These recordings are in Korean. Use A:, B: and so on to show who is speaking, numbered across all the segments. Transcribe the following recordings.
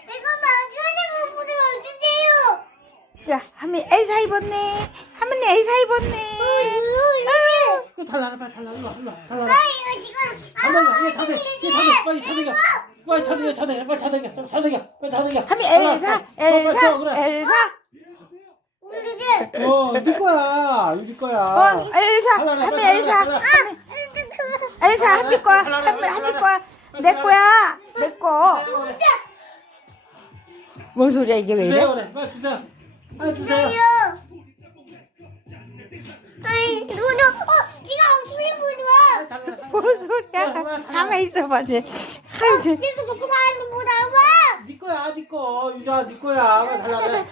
A: 이거 막연히 공부를 어주세요.
B: 야, 할머니 엘사 입었네. 할머니 엘사 입었네.
C: 그거 달라 빨리 달라 일로 와 달라.
A: 이거 지금
C: 달라 얘 자대 빨리 자대겨. 빨리 자대겨 빨리 자대겨.
B: 할머니 엘사, 엘사, 엘사.
C: 네 거야 이거 네 거야.
B: 엘사, 할머니 엘사. 엘사 할머니 거야. 할머니 거야. 내 거야. 내 거. 뭔 소리야 이게 왜 이래?
C: 주세요 그래 빨리 주세요. 빨리 주세요.
A: 아이 누구 네가 엄청 보지 마.
B: 뭔 소리야? 가만히 있어봐 쟤. 아유 쟤.
A: 네가 놓고 사는 거라고.
C: 네 거야 네 거. 유자 네 거야. 달라 그래.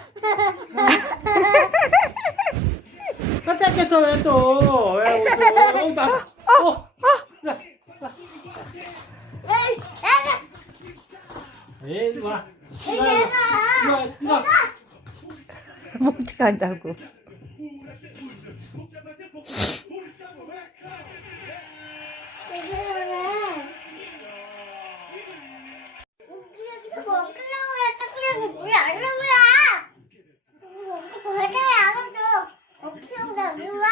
C: 빨리 뺏겠어 왜 또? 왜 또? 이리 와. 이리 와.
B: 뭐 어떻게 한다고?
A: 여기서 뭐 먹으려고 해? 자꾸 물이 안 나오야. 어떻게 과자에 안 왔어? 없으면 나 와.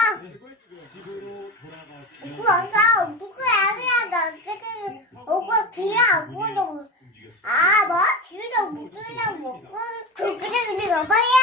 A: 오빠 안 가. 누구야? 그냥 나 그때는 오빠 그냥 안 보인다고. 아 뭐? 지금 무슨 일 먹고 그래 너봐야